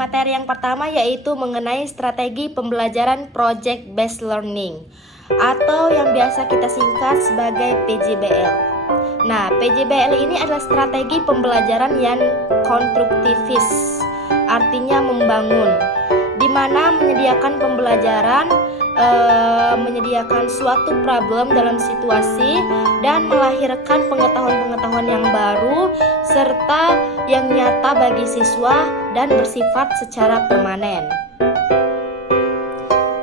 materi yang pertama yaitu mengenai strategi pembelajaran Project Based Learning atau yang biasa kita singkat sebagai PJBL. Nah, PJBL ini adalah strategi pembelajaran yang konstruktivis, artinya membangun, di mana menyediakan pembelajaran menyediakan suatu problem dalam situasi dan melahirkan pengetahuan-pengetahuan yang baru serta yang nyata bagi siswa dan bersifat secara permanen.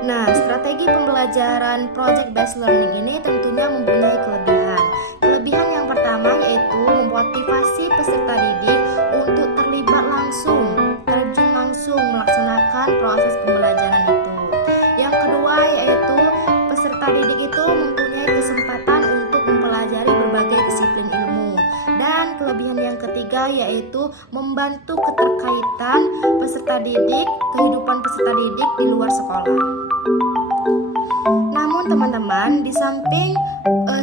Nah, strategi pembelajaran Project Based Learning ini tentunya mempunyai kelebihan. Kelebihan yang pertama yaitu memotivasi peserta didik untuk terlibat langsung, terjun langsung melaksanakan proses pembelajaran itu. Yang kedua yaitu peserta didik itu mempunyai kesempatan untuk mempelajari berbagai disiplin ilmu. Dan kelebihan yang ketiga yaitu membantu keterkaitan peserta didik, kehidupan peserta didik di luar sekolah. Namun teman-teman, di samping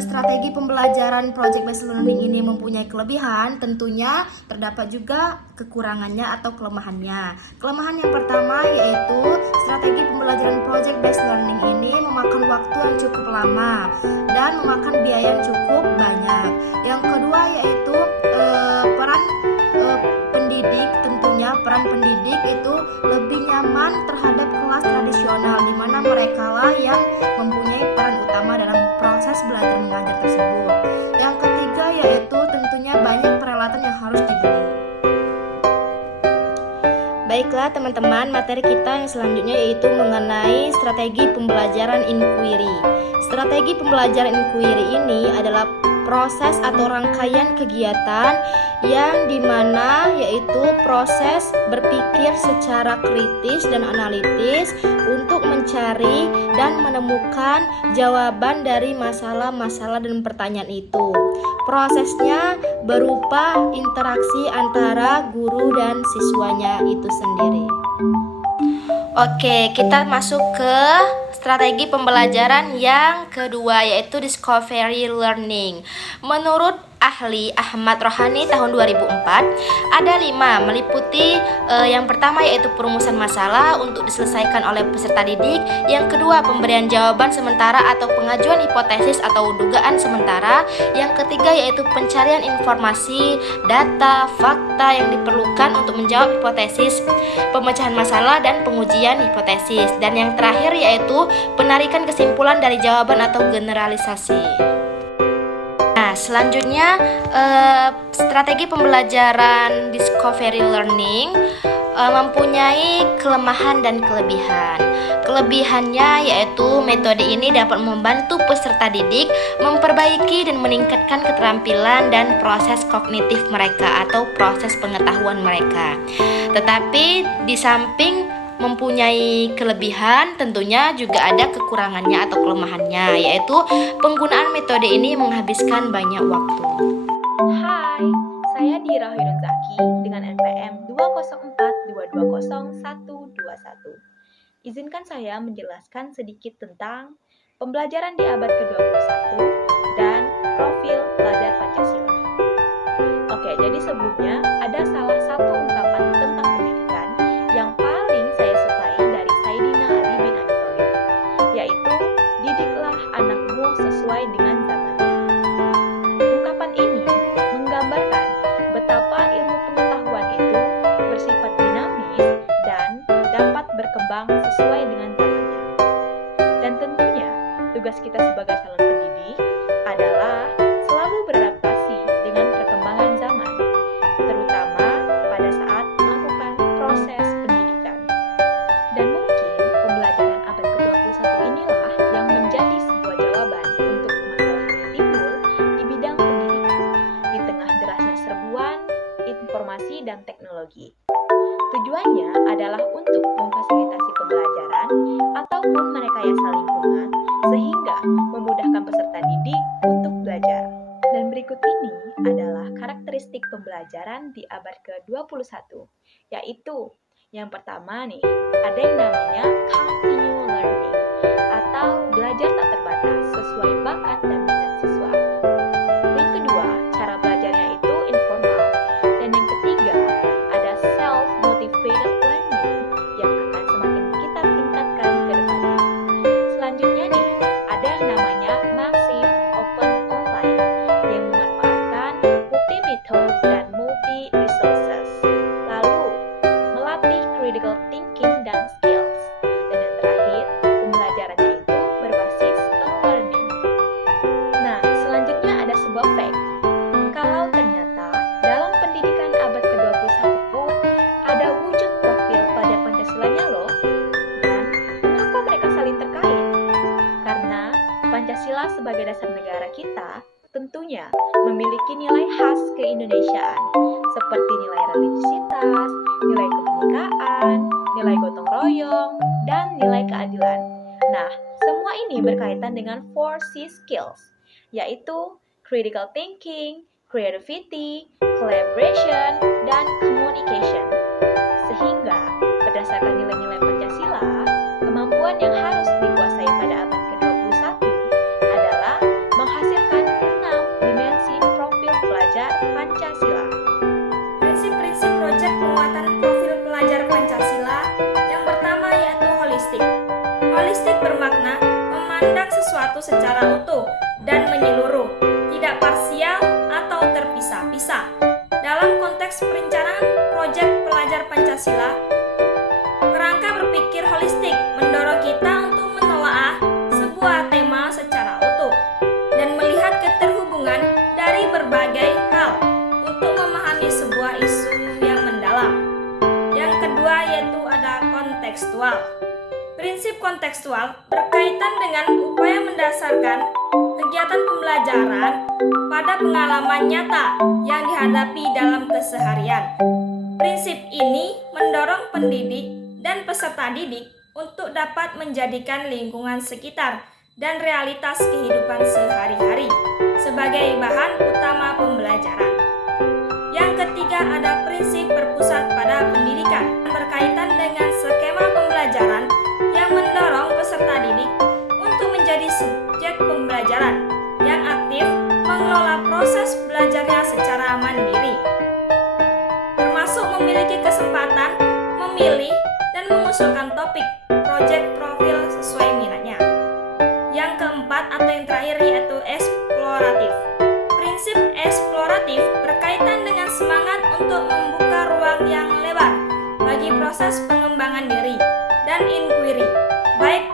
strategi pembelajaran Project Based Learning ini mempunyai kelebihan, tentunya terdapat juga kekurangannya atau kelemahannya. Kelemahan yang pertama yaitu strategi pembelajaran Project Based Learning ini memakan waktu yang cukup lama dan memakan biaya yang cukup banyak. Yang kedua yaitu peran pendidik, tentunya peran pendidik itu lebih nyaman terhadap kelas tradisional, di mana mereka lah yang mempunyai peran utama dalam proses belajar mengajar tersebut. Yang ketiga yaitu tentunya banyak peralatan yang harus dibeli. Baiklah teman-teman, materi kita yang selanjutnya yaitu mengenai strategi pembelajaran inquiry. Strategi pembelajaran inquiry ini adalah proses atau rangkaian kegiatan yang dimana yaitu proses berpikir secara kritis dan analitis untuk mencari dan menemukan jawaban dari masalah-masalah dan pertanyaan itu. Prosesnya berupa interaksi antara guru dan siswanya itu sendiri. Oke, kita masuk ke strategi pembelajaran yang kedua yaitu discovery learning. Menurut ahli Ahmad Rohani tahun 2004 ada 5 meliputi yang pertama yaitu perumusan masalah untuk diselesaikan oleh peserta didik. Yang kedua pemberian jawaban sementara atau pengajuan hipotesis atau dugaan sementara. Yang ketiga yaitu pencarian informasi, data, fakta yang diperlukan untuk menjawab hipotesis, pemecahan masalah dan pengujian hipotesis. Dan yang terakhir yaitu penarikan kesimpulan dari jawaban atau generalisasi. Nah, selanjutnya strategi pembelajaran discovery learning mempunyai kelemahan dan kelebihan. Kelebihannya yaitu metode ini dapat membantu peserta didik memperbaiki dan meningkatkan keterampilan dan proses kognitif mereka atau proses pengetahuan mereka. Tetapi di samping mempunyai kelebihan, tentunya juga ada kekurangannya atau kelemahannya, yaitu penggunaan metode ini menghabiskan banyak waktu. Hai, saya Dira Hoirun Zaki dengan NPM 204220121. Izinkan saya menjelaskan sedikit tentang pembelajaran di abad ke-21 dan profil pelajar Pancasila. Oke, jadi sebelumnya ada salah satu ungkapan tentang pendidikan yang paling saya sukai dari Sayyidina Ali bin Abi Thalib, yaitu didiklah anakmu sesuai dengan zamannya. Ungkapan ini menggambarkan betapa ilmu pengetahuan itu bersifat dinamis dan dapat berkembang sesuai dengan zamannya. Dan tentunya tugas kita sebagai calon pendidik adalah selalu beradaptasi dengan perkembangan zaman, terutama pada saat melakukan proses pendidikan. Dan mungkin pembelajaran abad ke-21 inilah yang menjadi sebuah jawaban untuk permasalahan yang timbul di bidang pendidikan di tengah derasnya serbuan informasi dan teknologi. Tujuannya adalah untuk memfasilitasi pembelajaran ataupun merekayasa lingkungan sehingga memudahkan peserta didik untuk belajar. Dan berikut ini adalah karakteristik pembelajaran di abad ke-21, yaitu yang pertama nih, ada yang namanya continual learning atau belajar tak terbatas sesuai bakat dan minat siswa. Yang kedua, cara belajarnya itu informal. Dan yang ketiga, ada self-motivated learning sebagai dasar negara kita tentunya memiliki nilai khas keindonesiaan seperti nilai religiositas, nilai kebinekaan, nilai gotong royong, dan nilai keadilan. Nah, semua ini berkaitan dengan 4C skills, yaitu critical thinking, creativity, collaboration, dan communication. Sehingga, berdasarkan nilai-nilai Pancasila, kemampuan yang harus dikuasai pada abad ke-21 adalah menghasilkan 6 dimensi profil pelajar Pancasila. Prinsip-prinsip proyek penguatan profil pelajar Pancasila yang pertama yaitu holistik. Holistik bermakna memandang sesuatu secara utuh dan menyeluruh, tidak parsial atau terpisah-pisah. Dalam konteks perencanaan proyek pelajar Pancasila, kerangka berpikir holistik mendorong kita untuk menelaah sebuah tema secara utuh dan melihat keterhubungan dari berbagai hal untuk memahami sebuah isu yang mendalam. Yang kedua yaitu ada kontekstual. Prinsip kontekstual berkaitan dengan upaya mendasarkan kegiatan pembelajaran pada pengalaman nyata yang dihadapi dalam keseharian. Prinsip ini mendorong pendidik dan peserta didik untuk dapat menjadikan lingkungan sekitar dan realitas kehidupan sehari-hari sebagai bahan utama pembelajaran. Yang ketiga ada prinsip berpusat pada pendidikan berkaitan dengan skema pembelajaran yang mendorong peserta didik untuk menjadi subjek pembelajaran yang aktif mengelola proses belajarnya secara mandiri, termasuk memiliki kesempatan memilih dan mengusulkan topik proyek profil sesuai minatnya. Yang keempat atau yang terakhir yaitu eksploratif. Prinsip eksploratif berkaitan dengan semangat untuk membuka ruang yang lebar bagi proses pengembangan diri dan inquiry, baik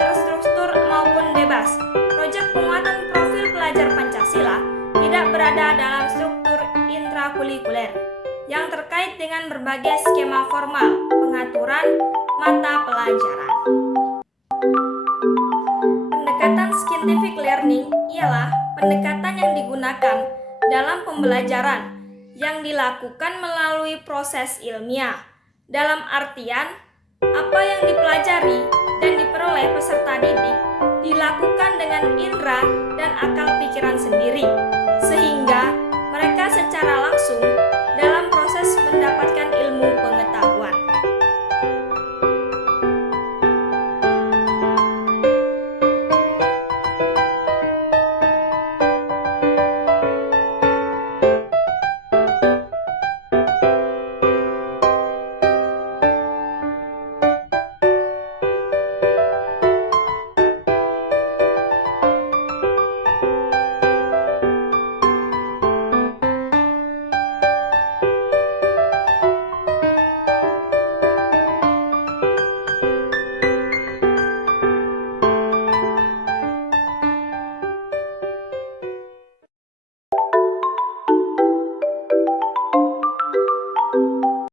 terstruktur maupun bebas. Proyek penguatan profil pelajar Pancasila tidak berada dalam struktur intrakurikuler yang terkait dengan berbagai skema formal pengaturan mata pelajaran. Pendekatan scientific learning ialah pendekatan yang digunakan dalam pembelajaran yang dilakukan melalui proses ilmiah. Dalam artian, apa yang dipelajari dan diperoleh peserta didik dilakukan dengan indera dan akal pikiran